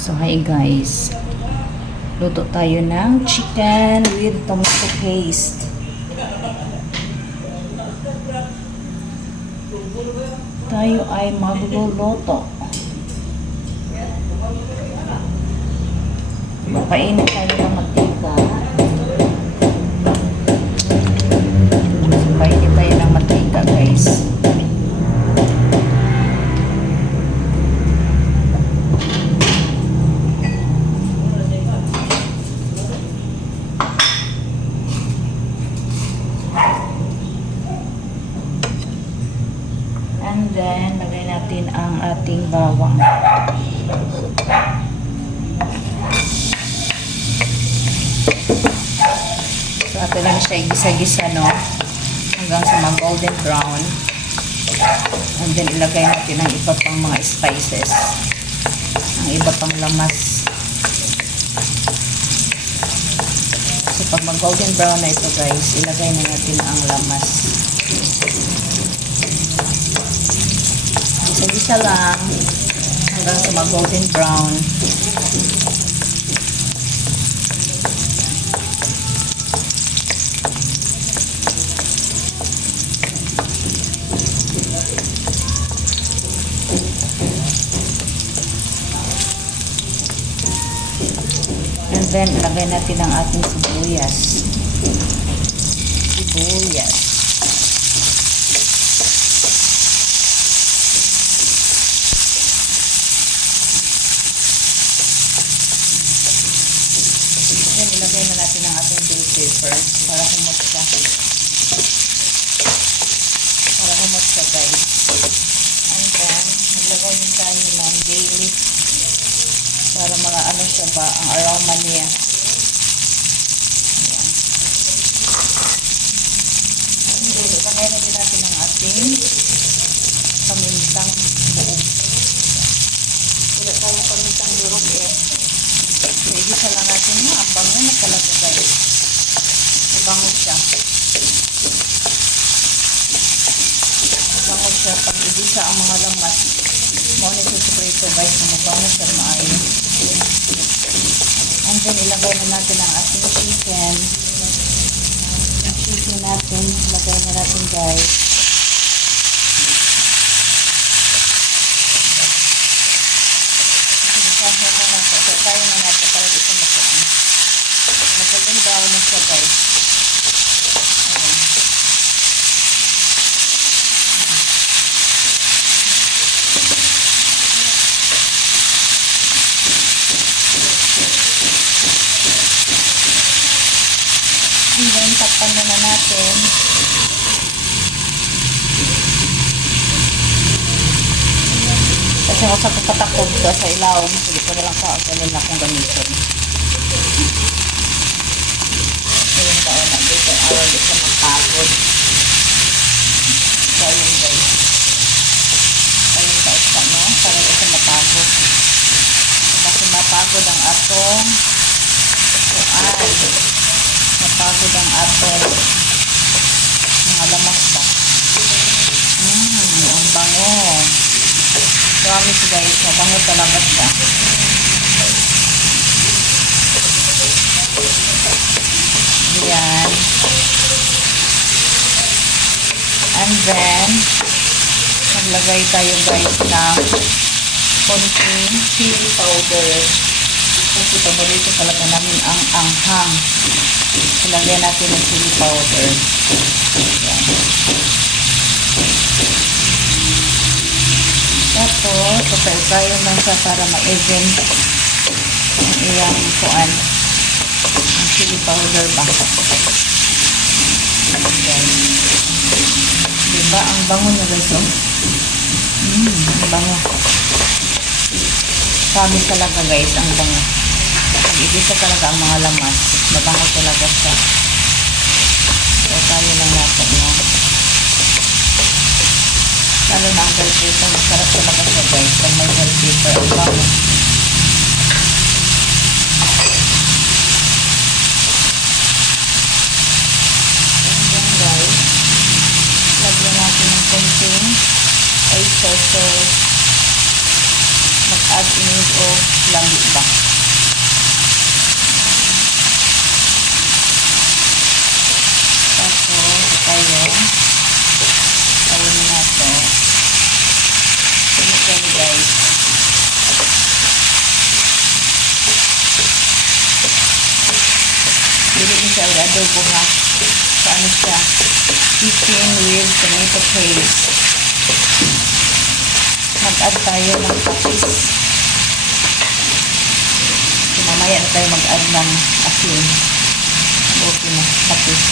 So, hi guys. Luto tayo ng chicken with tomato paste. Tayo ay magluluto. Papainit tayo ng mantika. Painit tayo ng mantika, guys. And then, lagay natin ang ating bawang. So, atin lang siya igisa-gisa, no? Hanggang sa mag-golden brown. And then, ilagay natin ang iba pang mga spices. Ang iba pang lamas. So, pag mag-golden brown na ito, guys, ilagay na natin ang lamas. Isa-isa lang hanggang sa mag-golden brown. And then, ilagay natin ang ating sibuyas. Sibuyas. Ilagay na natin ang ating bell peppers para humot siya. Para humot siya, guys. And then, maglagay din tayo ng bay leaf para mga ano siya ba, ang aroma niya. Ayan. And then, ilagay na din natin ang ating pamintang buo. Wala tayong pamintang durog eh. So, igisa lang natin na. Ang bango na talaga, guys. Mabango siya. Mabango siya. Pag igisa ang mga lamas, maunit yung suprito, guys, na mabango siya maayo. And then, ilagay na natin ang ating chicken. Ang chicken natin, ilagay na natin, guys. Tayo na natin para dito makuan. Magandang brown na siya, guys. Ayan. And then, takpan na natin. Kasi ako sa pagkatakod ka sa ilaw, sige ko na lang ganun na kung gamitin. So yung taon na dito, araw di siya magpagod. So yun, guys. So yung taon sa no, para di siya mapagod. So kasi mapagod ang atong mapagod ang atong mga lamas ba. Ang bango. Promise, guys, mabango talaga siya. Ayan. And then, maglagay tayo, guys, ng konting chili powder. Kasi paborito talaga namin ang anghang. Ilagay natin ng chili powder. Ayan. Tapos, pasayo lang siya para ma-even ang iyang kuan. Ang chili powder ba? Okay. Diba? Ang bango na, guys, oh. Ang bango. Promise talaga, guys, ang bango. Pag-igisa talaga ang mga lamas. Mabango talaga siya. So, tayo lang natin, no? Lalo na ang bell pepper, masarap talaga siya, guys. Pag may bell pepper, ang bango. And then, guys, lagyan natin ng konting oyster sauce. mag-add init o lamig ba. Tapos, tayo na to. Ito guys. Dili ni siya adobo nga. Paano siya? Chicken with tomato paste. Mag-add tayo ng patis. So, mamaya na tayo mag-add ng asin. Okay na, patis.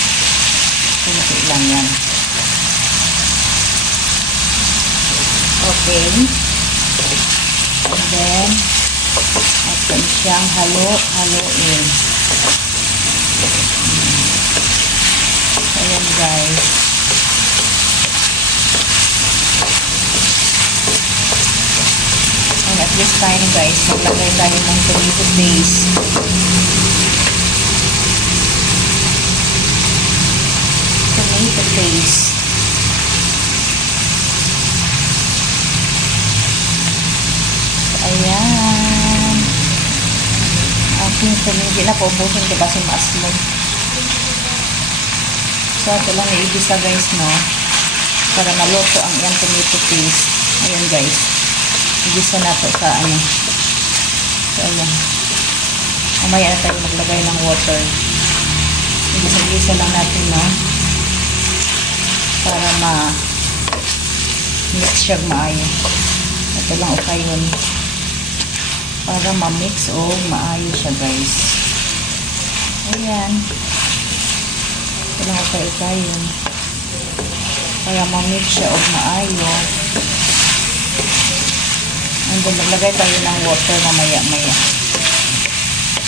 Kunti lang yan. Okay. And then, natin siyang halo-haloin. Ayan guys. And at this time guys, maglagay tayo ng tomato paste. Tomato paste. Ayan. Aking hindi na po ubusin diba si maaslog. So, ito lang naibisa guys, no? Para maluto ang iyang tomato paste. Ayan guys. Ibisa na ito sa ano. So, ayan. Mamaya na tayo maglagay ng water. Ibisa-ibisa lang natin, no? Para ma-mix siya maayo. Ito lang okay yun. Para ma-mix o maayo siya guys. Ayan. Ito lang okay yun. Para ma-mix siya o maayo. And then maglagay tayo ng water mamaya-maya.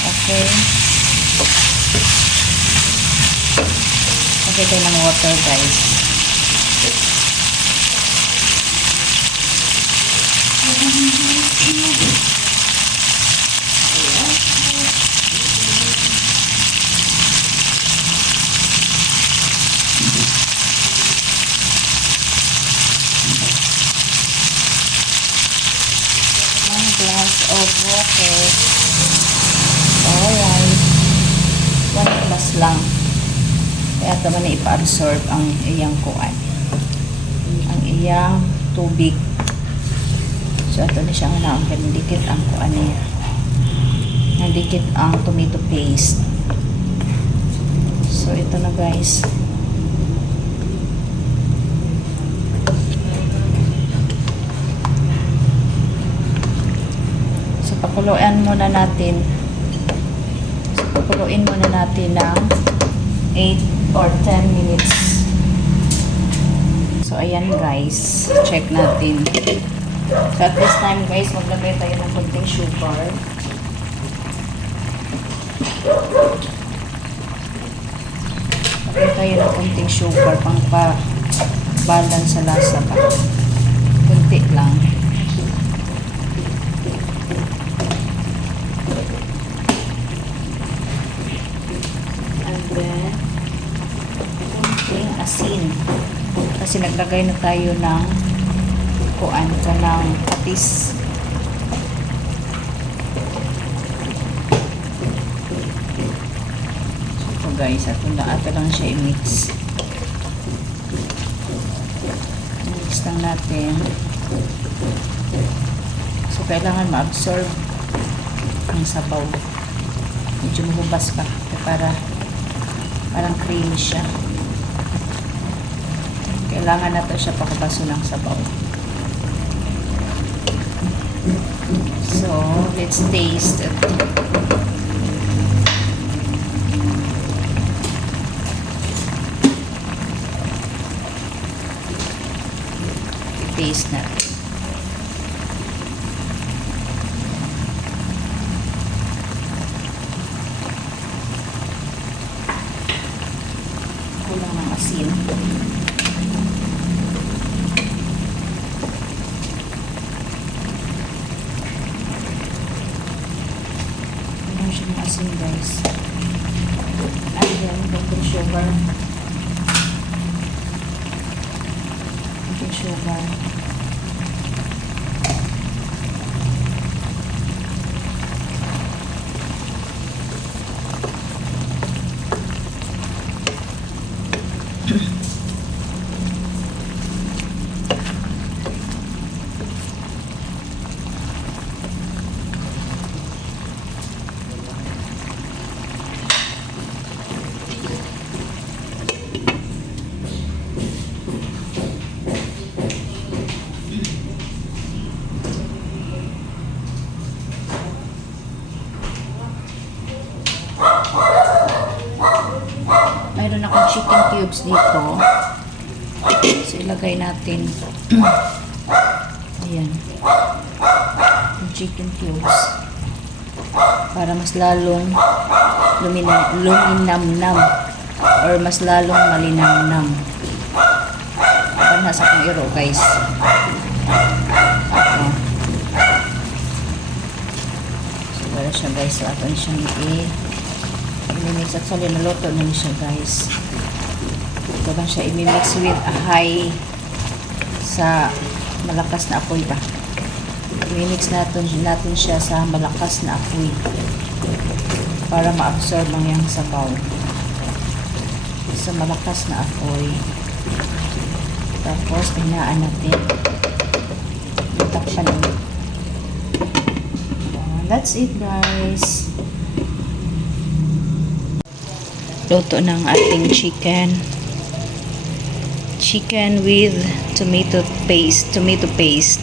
Okay. Lagay tayo ng water guys. Glass of water. Alright. 1 glass lang. Kaya ito man na ipa-absorb ang iyang kuan. Ang iyang tubig. So, ito na siya nga ang nandikit ang kuan niya. Nandikit ang tomato paste. So, ito na guys. Pakuluin muna natin. Pakuluin muna natin ng 8 or 10 minutes. So, ayan guys. Check natin. So, at this time guys, maglagay tayo ng konting sugar. Maglagay tayo ng konting sugar pang pa-balance sa lasa pa. Kunti lang. Asin. Kasi naglagay na tayo ng kuan ka ng patis. So guys, ato lang siya i-mix. Mix lang natin. So kailangan ma-absorb ang sabaw. Medyo mahubas pa para parang creamy siya. Kailangan natin siya pakabaso ng sabaw. So, let's taste it. Taste natin. Kulang ng asin. Asin guys. And then, konting sugar. Konting sugar. meron akong chicken cubes dito. So, ilagay natin. Ayan. Yung chicken cubes. Para mas lalong luminam-nam. Or mas lalong malinam-nam. Nasa kong iro, guys. Ako. So, wala siya, guys. So, ato siyang i-mix. Actually, naluto na siya, guys. Ito ba siya i-mix with a high sa malakas na apoy ba? I-mix natin siya sa malakas na apoy para ma-absorb lang yung sabaw. Sa malakas na apoy. Tapos, hinaan natin. Takpan ulit. That's it, guys. Luto ng ating chicken. Chicken with tomato paste.